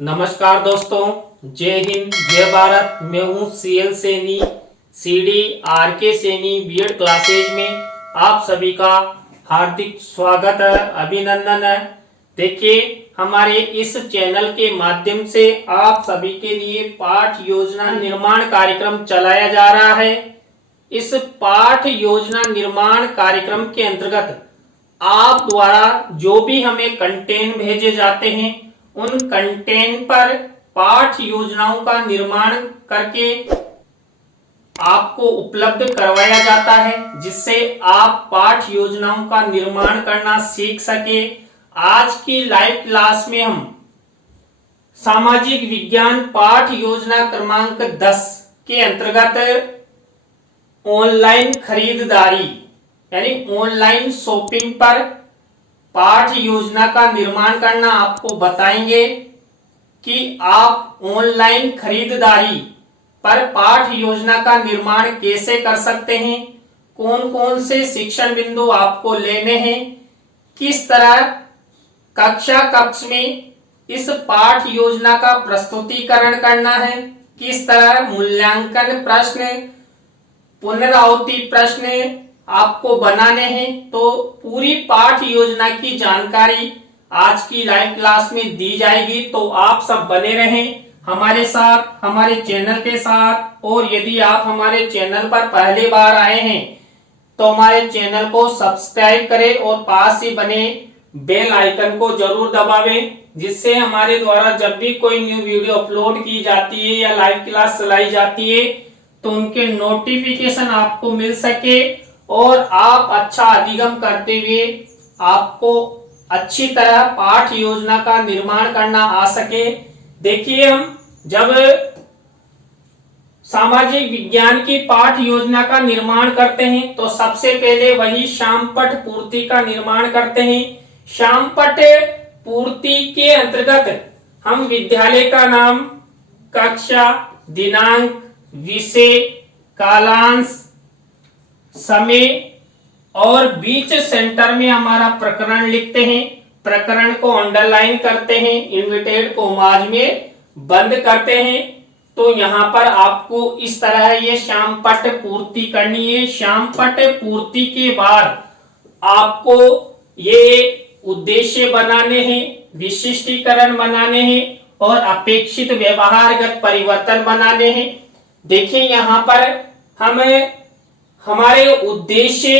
नमस्कार दोस्तों, जय हिंद जय भारत। मैं हूं CL Saini, CD RK Saini BEd classes में आप सभी का हार्दिक स्वागत है, अभिनंदन है। देखिए, हमारे इस चैनल के माध्यम से आप सभी के लिए पाठ योजना निर्माण कार्यक्रम चलाया जा रहा है। इस पाठ योजना निर्माण कार्यक्रम के अंतर्गत आप द्वारा जो भी हमें कंटेंट भेजे जाते हैं, उन कंटेंट पर पाठ योजनाओं का निर्माण करके आपको उपलब्ध करवाया जाता है, जिससे आप पाठ योजनाओं का निर्माण करना सीख सके। आज की लाइव क्लास में हम सामाजिक विज्ञान पाठ योजना क्रमांक 10 के अंतर्गत ऑनलाइन खरीदारी यानी ऑनलाइन शॉपिंग पर पाठ योजना का निर्माण करना आपको बताएंगे कि आप ऑनलाइन खरीदारी पर पाठ योजना का निर्माण कैसे कर सकते हैं, कौन कौन से शिक्षण बिंदु आपको लेने हैं, किस तरह कक्ष में इस पाठ योजना का प्रस्तुतिकरण करना है, किस तरह मूल्यांकन प्रश्न, पुनरावृत्ति प्रश्न आपको बनाने हैं। तो पूरी पाठ योजना की जानकारी आज की लाइव क्लास में दी जाएगी। तो आप सब बने रहें हमारे साथ, हमारे चैनल के साथ। और यदि आप हमारे चैनल पर पहली बार आए हैं तो हमारे चैनल को सब्सक्राइब करें और पास ही बने बेल आइकन को जरूर दबावें, जिससे हमारे द्वारा जब भी कोई न्यू वीडियो अपलोड की जाती है या लाइव क्लास चलाई जाती है तो उनके नोटिफिकेशन आपको मिल सके और आप अच्छा अधिगम करते हुए आपको अच्छी तरह पाठ योजना का निर्माण करना आ सके। देखिए, हम जब सामाजिक विज्ञान की पाठ योजना का निर्माण करते हैं तो सबसे पहले वही शामपट पूर्ति का निर्माण करते हैं। शामपट पूर्ति के अंतर्गत हम विद्यालय का नाम, कक्षा, दिनांक, विषय, कालांश, समय और बीच सेंटर में हमारा प्रकरण लिखते हैं। प्रकरण को अंडरलाइन करते हैं, इन्वर्टेड कॉमास में बंद करते हैं। तो यहाँ पर आपको इस तरह ये शामपट पूर्ति करनी है। शामपट पूर्ति के बाद आपको ये उद्देश्य बनाने हैं, विशिष्टीकरण बनाने हैं और अपेक्षित व्यवहारगत परिवर्तन बनाने हैं। देखिए, यहाँ पर हमें हमारे उद्देश्य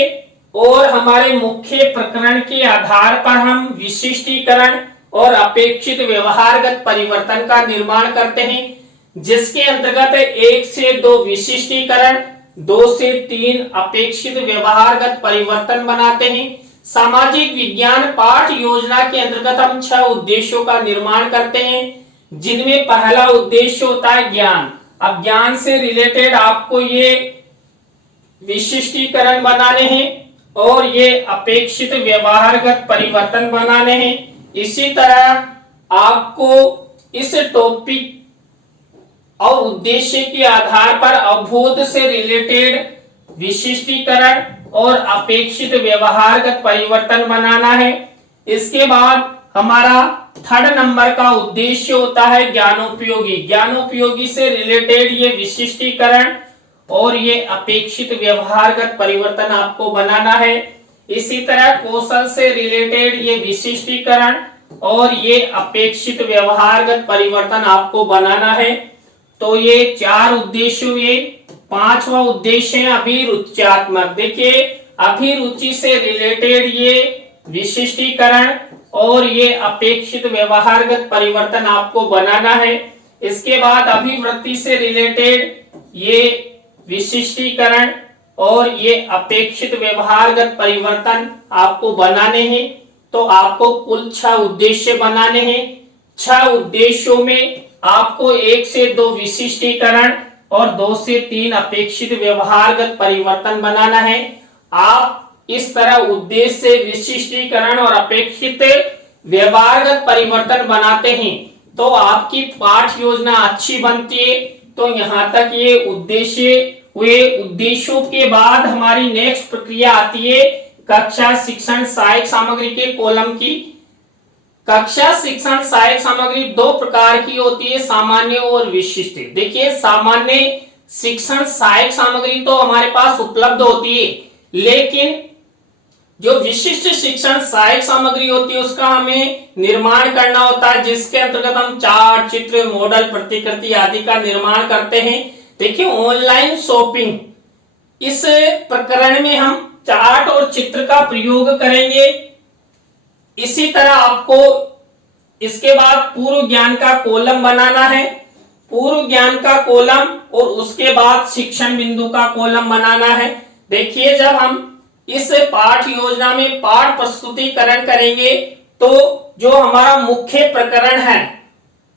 और हमारे मुख्य प्रकरण के आधार पर हम विशिष्टीकरण और अपेक्षित व्यवहारगत परिवर्तन का निर्माण करते हैं, जिसके अंतर्गत 1 से 2 विशिष्टीकरण, 2 से 3 अपेक्षित व्यवहारगत परिवर्तन बनाते हैं। सामाजिक विज्ञान पाठ योजना के अंतर्गत हम 6 उद्देश्यों का निर्माण करते हैं, जिनमें पहला उद्देश्य होता है ज्ञान। अब ज्ञान से रिलेटेड आपको ये विशिष्टीकरण बनाने हैं और ये अपेक्षित व्यवहारगत परिवर्तन बनाने हैं। इसी तरह आपको इस टॉपिक और उद्देश्य के आधार पर अवबोध से रिलेटेड विशिष्टीकरण और अपेक्षित व्यवहारगत परिवर्तन बनाना है। इसके बाद हमारा 3rd नंबर का उद्देश्य होता है ज्ञानोपयोगी। ज्ञानोपयोगी से रिलेटेड ये विशिष्टीकरण और ये अपेक्षित व्यवहारगत परिवर्तन आपको बनाना है। इसी तरह कौशल से रिलेटेड ये विशिष्टीकरण और ये अपेक्षित व्यवहारगत परिवर्तन आपको बनाना है। तो ये 4 उद्देश्य हुए। 5वां उद्देश्य है अभिरुच्यात्मक। देखिए, अभिरुचि से रिलेटेड ये विशिष्टीकरण और ये अपेक्षित व्यवहारगत परिवर्तन आपको बनाना है। इसके बाद अभिवृत्ति से रिलेटेड ये विशिष्टीकरण और ये अपेक्षित व्यवहारगत परिवर्तन आपको बनाने हैं। तो आपको कुल 6 उद्देश्य बनाने हैं। 6 उद्देश्यों में आपको 1 से 2 विशिष्टीकरण और 2 से 3 अपेक्षित व्यवहारगत परिवर्तन बनाना है। आप इस तरह उद्देश्य, विशिष्टीकरण और अपेक्षित व्यवहारगत परिवर्तन बनाते हैं तो आपकी पाठ योजना अच्छी बनती है। तो यहाँ तक ये उद्देश्य हुए। उद्देश्यों के बाद हमारी नेक्स्ट प्रक्रिया आती है कक्षा शिक्षण सहायक सामग्री के कॉलम की कक्षा शिक्षण सहायक सामग्री दो प्रकार की होती है, सामान्य और विशिष्ट। देखिए सामान्य शिक्षण सहायक सामग्री तो हमारे पास उपलब्ध होती है, लेकिन जो विशिष्ट शिक्षण सहायक सामग्री होती है उसका हमें निर्माण करना होता है, जिसके अंतर्गत हम चार्ट, चित्र, मॉडल, प्रतिकृति आदि का निर्माण करते हैं। देखिए ऑनलाइन शॉपिंग, इस प्रकरण में हम चार्ट और चित्र का प्रयोग करेंगे। इसी तरह आपको इसके बाद पूर्व ज्ञान का कॉलम बनाना है, पूर्व ज्ञान का कॉलम, और उसके बाद शिक्षण बिंदु का कॉलम बनाना है। देखिए जब हम इस पाठ योजना में पाठ प्रस्तुतिकरण करेंगे तो जो हमारा मुख्य प्रकरण है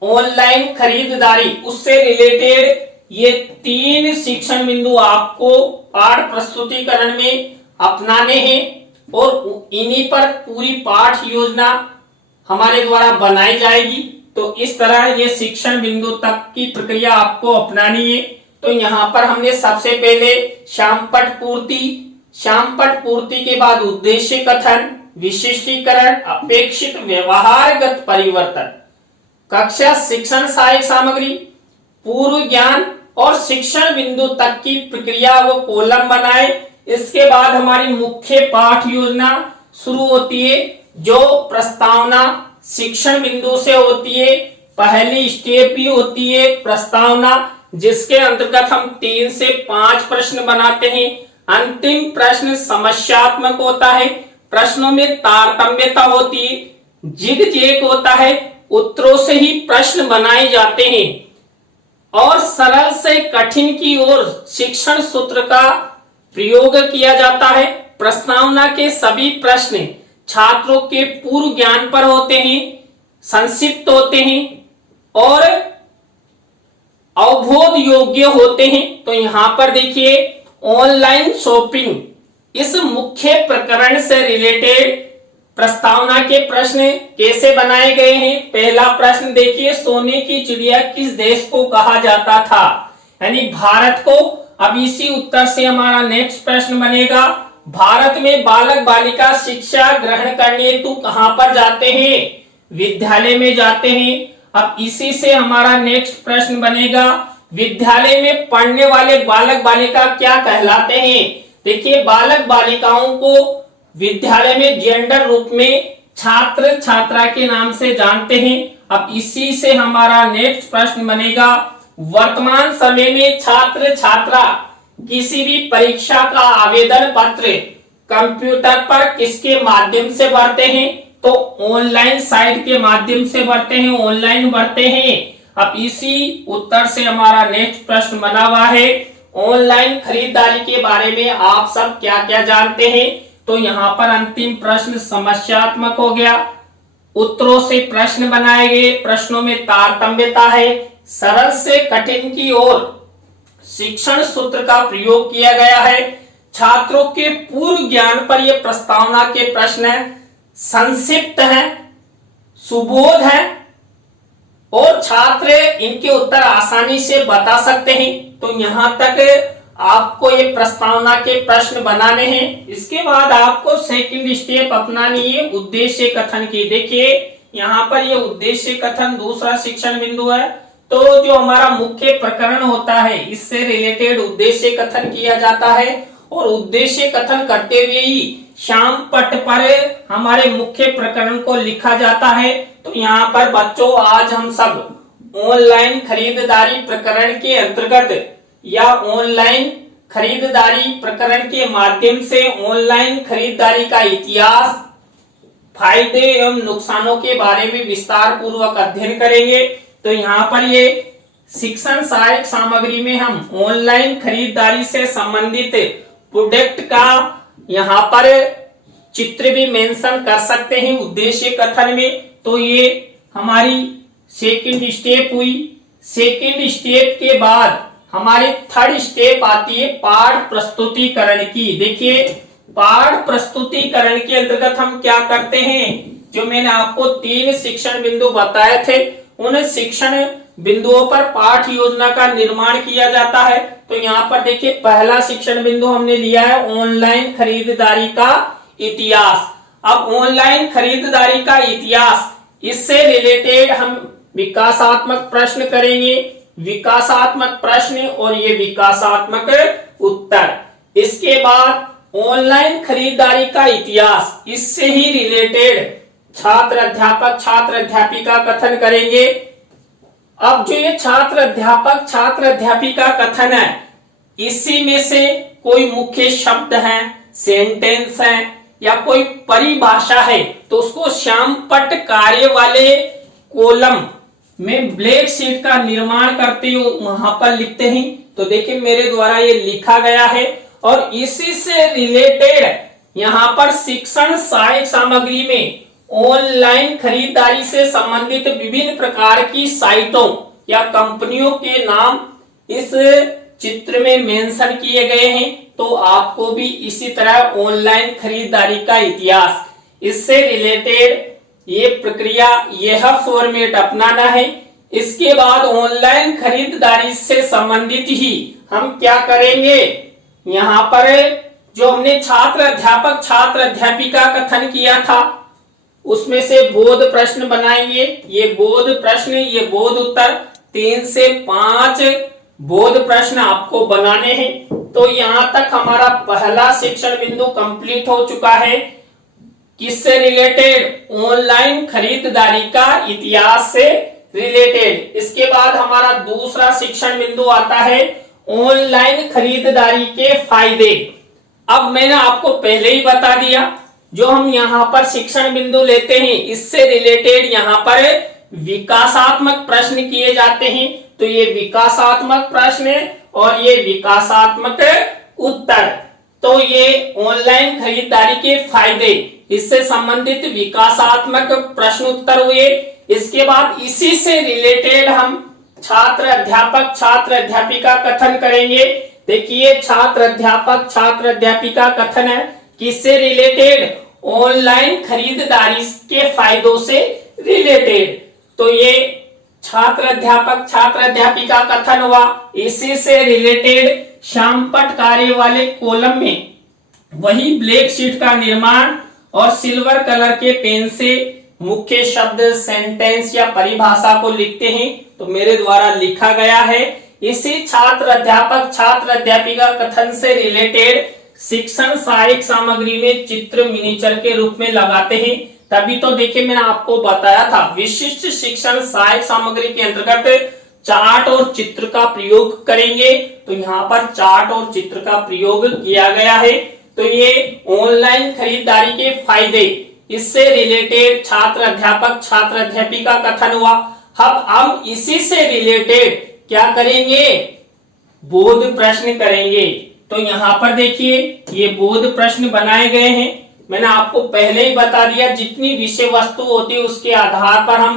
ऑनलाइन खरीदारी, उससे रिलेटेड ये 3 शिक्षण बिंदु आपको पाठ प्रस्तुतिकरण में अपनाने हैं और इन्हीं पर पूरी पाठ योजना हमारे द्वारा बनाई जाएगी। तो इस तरह ये शिक्षण बिंदु तक की प्रक्रिया आपको अपनानी है। तो यहाँ पर हमने सबसे पहले श्यामपट्ट पूर्ति, श्यामपट्ट पूर्ति के बाद उद्देश्य कथन, विशिष्टीकरण, अपेक्षित व्यवहारगत परिवर्तन, कक्षा शिक्षण सहायक सामग्री, पूर्व ज्ञान और शिक्षण बिंदु तक की प्रक्रिया वो कॉलम बनाए। इसके बाद हमारी मुख्य पाठ योजना शुरू होती है, जो प्रस्तावना शिक्षण बिंदु से होती है। पहली स्टेप ही होती है प्रस्तावना, जिसके अंतर्गत हम 3 से 5 प्रश्न बनाते हैं। अंतिम प्रश्न समस्यात्मक होता है, प्रश्नों में तारतम्यता होती है, जिग जैग होता है, उत्तरों से ही प्रश्न बनाए जाते हैं और सरल से कठिन की ओर शिक्षण सूत्र का प्रयोग किया जाता है। प्रस्तावना के सभी प्रश्न छात्रों के पूर्व ज्ञान पर होते हैं, संक्षिप्त होते हैं और अवबोध योग्य होते हैं। तो यहां पर देखिए ऑनलाइन शॉपिंग, इस मुख्य प्रकरण से रिलेटेड प्रस्तावना के प्रश्न कैसे बनाए गए हैं। पहला प्रश्न देखिए, सोने की चिड़िया किस देश को कहा जाता था, यानी भारत को। अब इसी उत्तर से हमारा नेक्स्ट प्रश्न बनेगा, भारत में बालक बालिका शिक्षा ग्रहण करने हेतु कहां पर जाते हैं, विद्यालय में जाते हैं। अब इसी से हमारा नेक्स्ट प्रश्न बनेगा, विद्यालय में पढ़ने वाले बालक बालिका क्या कहलाते हैं। देखिए बालक बालिकाओं को विद्यालय में जेंडर रूप में छात्र छात्रा के नाम से जानते हैं। अब इसी से हमारा नेक्स्ट प्रश्न बनेगा, वर्तमान समय में छात्र छात्रा किसी भी परीक्षा का आवेदन पत्र कंप्यूटर पर किसके माध्यम से भरते हैं, तो ऑनलाइन साइट के माध्यम से भरते हैं, ऑनलाइन भरते हैं। अब इसी उत्तर से हमारा नेक्स्ट प्रश्न बना हुआ है, ऑनलाइन खरीदारी के बारे में आप सब क्या क्या जानते हैं। तो यहाँ पर अंतिम प्रश्न समस्यात्मक हो गया, उत्तरों से प्रश्न बनाए गए, प्रश्नों में तारतम्यता है, सरल से कठिन की ओर शिक्षण सूत्र का प्रयोग किया गया है, छात्रों के पूर्व ज्ञान पर यह प्रस्तावना के प्रश्न संक्षिप्त है, सुबोध है और छात्र इनके उत्तर आसानी से बता सकते हैं। तो यहां तक आपको ये प्रस्तावना के प्रश्न बनाने हैं। इसके बाद आपको सेकंड स्टेप अपनानी है उद्देश्य कथन की। देखिए यहाँ पर ये उद्देश्य कथन दूसरा शिक्षण बिंदु है। तो जो हमारा मुख्य प्रकरण होता है इससे रिलेटेड उद्देश्य कथन किया जाता है और उद्देश्य कथन करते हुए ही श्यामपट्ट पर हमारे मुख्य प्रकरण को लिखा जाता है। तो यहाँ पर बच्चों आज हम सब ऑनलाइन खरीदारी प्रकरण के अंतर्गत या ऑनलाइन खरीदारी प्रकरण के माध्यम से ऑनलाइन खरीदारी का इतिहास, फायदे एवं नुकसानों के बारे में विस्तार पूर्वक अध्ययन करेंगे। तो यहाँ पर ये शिक्षण सहायक सामग्री में हम ऑनलाइन खरीदारी से संबंधित प्रोडक्ट का यहाँ पर चित्र भी मेंशन कर सकते हैं उद्देश्य कथन में। तो ये हमारी सेकंड स्टेप हुई। सेकंड स्टेप के बाद हमारी थर्ड स्टेप आती है पाठ प्रस्तुतिकरण की। देखिए पाठ प्रस्तुतिकरण के अंतर्गत हम क्या करते हैं, जो मैंने आपको 3 शिक्षण बिंदु बताए थे उन शिक्षण बिंदुओं पर पाठ योजना का निर्माण किया जाता है। तो यहाँ पर देखिए पहला शिक्षण बिंदु हमने लिया है ऑनलाइन खरीदारी का इतिहास। अब ऑनलाइन खरीदारी का इतिहास इससे रिलेटेड हम विकासात्मक प्रश्न करेंगे, विकासात्मक प्रश्न और ये विकासात्मक उत्तर। इसके बाद ऑनलाइन खरीदारी का इतिहास, इससे ही रिलेटेड छात्र अध्यापक छात्र अध्यापिका कथन करेंगे। अब जो ये छात्र अध्यापक छात्र अध्यापिका कथन है, इसी में से कोई मुख्य शब्द है, सेंटेंस है या कोई परिभाषा है तो उसको श्यामपट्ट कार्य वाले कॉलम में ब्लैक शीट का निर्माण करते हो वहां पर लिखते हैं। तो देखिए मेरे द्वारा ये लिखा गया है और इसी से रिलेटेड यहाँ पर शिक्षण सहायक सामग्री में ऑनलाइन खरीदारी से संबंधित विभिन्न प्रकार की साइटों या कंपनियों के नाम इस चित्र में मेंशन किए गए हैं। तो आपको भी इसी तरह ऑनलाइन खरीदारी का इतिहास, इससे रिलेटेड ये प्रक्रिया, यह फॉर्मेट अपनाना है। इसके बाद ऑनलाइन खरीदारी से संबंधित ही हम क्या करेंगे, यहाँ पर जो हमने छात्र अध्यापक छात्र अध्यापिका कथन किया था उसमें से बोध प्रश्न बनाएंगे। ये बोध प्रश्न, ये बोध उत्तर 3 से 5 बोध प्रश्न आपको बनाने हैं। तो यहाँ तक हमारा पहला शिक्षण बिंदु कंप्लीट हो चुका है, किससे रिलेटेड, ऑनलाइन खरीदारी का इतिहास से रिलेटेड। इसके बाद हमारा दूसरा शिक्षण बिंदु आता है ऑनलाइन खरीदारी के फायदे। अब मैंने आपको पहले ही बता दिया, जो हम यहाँ पर शिक्षण बिंदु लेते हैं इससे रिलेटेड यहाँ पर विकासात्मक प्रश्न किए जाते हैं। तो ये विकासात्मक प्रश्न और ये विकासात्मक उत्तर, तो ये ऑनलाइन खरीदारी के फायदे, इससे संबंधित विकासात्मक प्रश्न उत्तर हुए। इसके बाद इसी से रिलेटेड हम छात्र अध्यापक छात्र अध्यापिका कथन करेंगे। देखिए छात्र अध्यापक छात्र अध्यापिका कथन है किससे रिलेटेड, ऑनलाइन खरीदारी के फायदों से रिलेटेड। तो ये छात्र अध्यापिका कथन हुआ, इसी से रिलेटेड श्यामपट्ट कार्य वाले कॉलम में वही ब्लैक शीट का निर्माण और सिल्वर कलर के पेन से मुख्य शब्द, सेंटेंस या परिभाषा को लिखते हैं। तो मेरे द्वारा लिखा गया है। इसी छात्र अध्यापिका कथन से रिलेटेड शिक्षण सहायक सामग्री में चित्र मिनीचर के रूप में लगाते हैं। तभी तो देखिए मैंने आपको बताया था विशिष्ट शिक्षण सहायक सामग्री के अंतर्गत चार्ट और चित्र का प्रयोग करेंगे। तो यहाँ पर चार्ट और चित्र का प्रयोग किया गया है। तो ये ऑनलाइन खरीदारी के फायदे, इससे रिलेटेड छात्र अध्यापिका कथन हुआ। अब हम इसी से रिलेटेड क्या करेंगे, बोध प्रश्न करेंगे। तो यहाँ पर देखिए ये बोध प्रश्न बनाए गए हैं। मैंने आपको पहले ही बता दिया जितनी विषय वस्तु होती है उसके आधार पर हम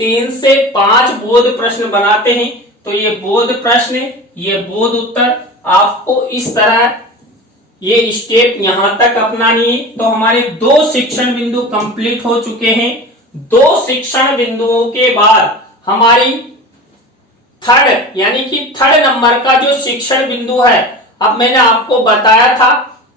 3 से 5 बोध प्रश्न बनाते हैं। तो ये बोध प्रश्न, ये बोध उत्तर आपको इस तरह ये स्टेप यहां तक अपनानी है। तो हमारे 2 शिक्षण बिंदु कंप्लीट हो चुके हैं। 2 शिक्षण बिंदुओं के बाद हमारी थर्ड यानी कि थर्ड नंबर का जो शिक्षण बिंदु है, अब मैंने आपको बताया था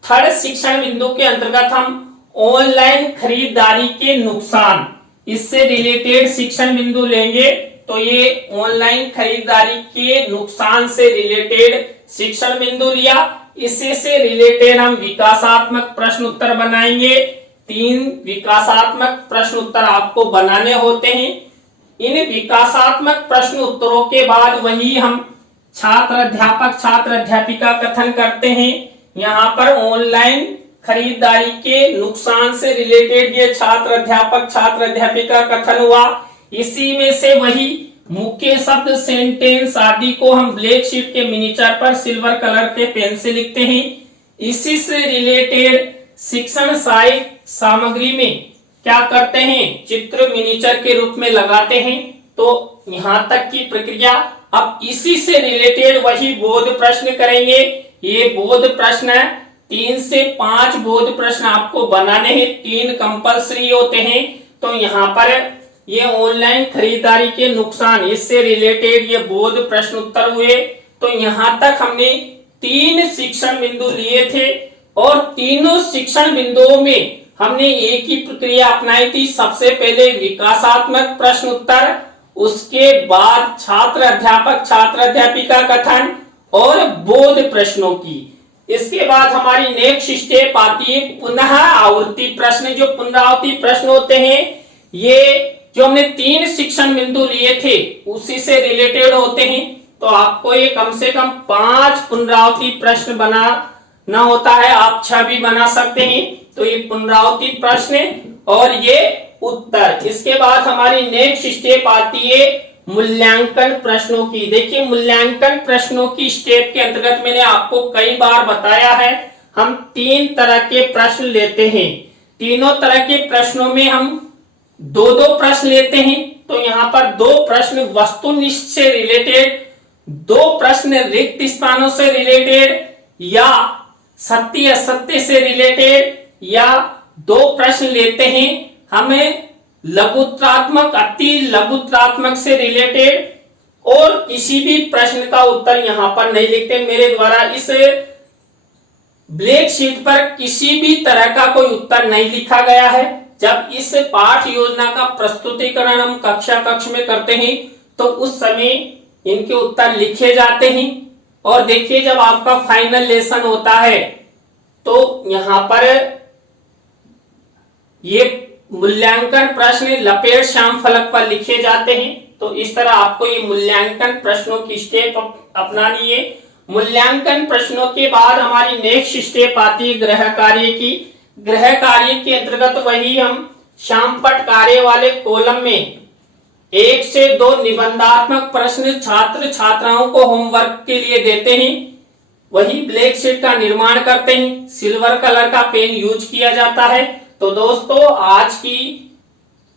थर्ड शिक्षण बिंदु के अंतर्गत हम ऑनलाइन खरीदारी के नुकसान, इससे रिलेटेड शिक्षण बिंदु लेंगे। तो ये ऑनलाइन खरीदारी के नुकसान से रिलेटेड शिक्षण बिंदु लिया। इसी से रिलेटेड हम विकासात्मक प्रश्न उत्तर बनाएंगे। 3 विकासात्मक प्रश्न उत्तर आपको बनाने होते हैं। इन विकासात्मक प्रश्न उत्तरों के बाद वही हम छात्र अध्यापिका कथन करते हैं। यहाँ पर ऑनलाइन खरीदारी के नुकसान से रिलेटेड ये छात्र अध्यापिका कथन हुआ। इसी में से वही मुख्य शब्द, सेंटेंस आदि को हम ब्लैक शीट के मिनीचर पर सिल्वर कलर के पेन से लिखते हैं। इसी से रिलेटेड शिक्षण सहायक सामग्री में क्या करते हैं, चित्र मिनीचर के रूप में लगाते हैं। तो यहाँ तक की प्रक्रिया। अब इसी से रिलेटेड वही बोध प्रश्न करेंगे। ये बोध प्रश्न है, 3 से 5 बोध प्रश्न आपको बनाने हैं। 3 कंपलसरी होते हैं। तो यहाँ पर ये ऑनलाइन खरीदारी के नुकसान, इससे रिलेटेड ये बोध प्रश्न उत्तर हुए। तो यहाँ तक हमने 3 शिक्षण बिंदु लिए थे और तीनों शिक्षण बिंदुओं में हमने एक ही प्रक्रिया अपनाई थी। सबसे पहले विकासात्मक प्रश्न उत्तर, उसके बाद छात्र अध्यापक छात्र अध्यापिका कथन और बोध प्रश्नों की। इसके बाद हमारी नेक्स्ट स्टेप आती है पुनः आवृत्ति प्रश्न। जो पुनरावृत्ति प्रश्न होते हैं ये जो हमने 3 शिक्षण बिंदु लिए थे उसी से रिलेटेड होते हैं। तो आपको ये कम से कम 5 पुनरावृत्ति प्रश्न बनाना होता है, आप 6 भी बना सकते हैं। तो ये पुनरावृत्ति प्रश्न और ये उत्तर। इसके बाद हमारी नेक्स्ट स्टेप आती है मूल्यांकन प्रश्नों की। देखिए मूल्यांकन प्रश्नों की स्टेप के अंतर्गत मैंने आपको कई बार बताया है, हम 3 तरह के प्रश्न लेते हैं। तीनों तरह के प्रश्नों में हम 2-2 प्रश्न लेते हैं। तो यहाँ पर 2 प्रश्न वस्तुनिष्ठ से रिलेटेड, 2 प्रश्न रिक्त स्थानों से रिलेटेड या सत्य असत्य से रिलेटेड, या 2 प्रश्न लेते हैं हमें लघुत्रात्मक अति लघुत्रात्मक से रिलेटेड और किसी भी प्रश्न का उत्तर यहां पर नहीं लिखते। मेरे द्वारा इस ब्लैक शीट पर किसी भी तरह का कोई उत्तर नहीं लिखा गया है। जब इस पाठ योजना का प्रस्तुतिकरण हम कक्ष में करते हैं तो उस समय इनके उत्तर लिखे जाते हैं। और देखिए जब आपका फाइनल लेसन होता है तो यहां पर ये मूल्यांकन प्रश्न लपेट श्याम फलक पर लिखे जाते हैं। तो इस तरह आपको ये मूल्यांकन प्रश्नों की स्टेप अपनानी है। मूल्यांकन प्रश्नों के बाद हमारी नेक्स्ट स्टेप आती है गृह कार्य की। गृह कार्य के अंतर्गत वही हम श्यामपट्ट कार्य वाले कॉलम में 1 से 2 निबंधात्मक प्रश्न छात्र छात्राओं को होमवर्क के लिए देते हैं। वही ब्लैक शीट का निर्माण करते हैं, सिल्वर कलर का पेन यूज किया जाता है। तो दोस्तों आज की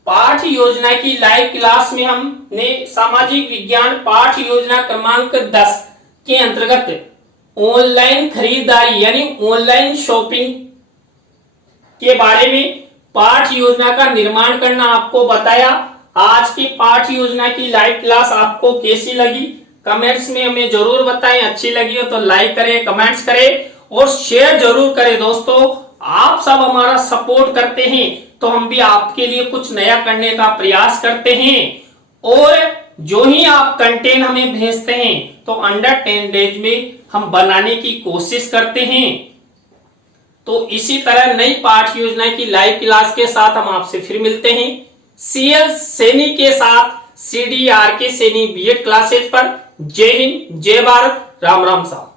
पाठ योजना की लाइव क्लास में हमने सामाजिक विज्ञान पाठ योजना क्रमांक 10 के अंतर्गत ऑनलाइन खरीदारी यानी ऑनलाइन शॉपिंग के बारे में पाठ योजना का निर्माण करना आपको बताया। आज की पाठ योजना की लाइव क्लास आपको कैसी लगी कमेंट्स में हमें जरूर बताएं। अच्छी लगी हो तो लाइक करें, कमेंट्स करें और शेयर जरूर करें। दोस्तों आप सब हमारा सपोर्ट करते हैं तो हम भी आपके लिए कुछ नया करने का प्रयास करते हैं। और जो ही आप कंटेंट हमें भेजते हैं तो अंडर 10 डेज में हम बनाने की कोशिश करते हैं। तो इसी तरह नई पाठ योजना की लाइव क्लास के साथ हम आपसे फिर मिलते हैं CL सैनी के साथ CDRK सैनी बीएड क्लासेज पर। जय हिंद, जय भारत, राम राम साहब।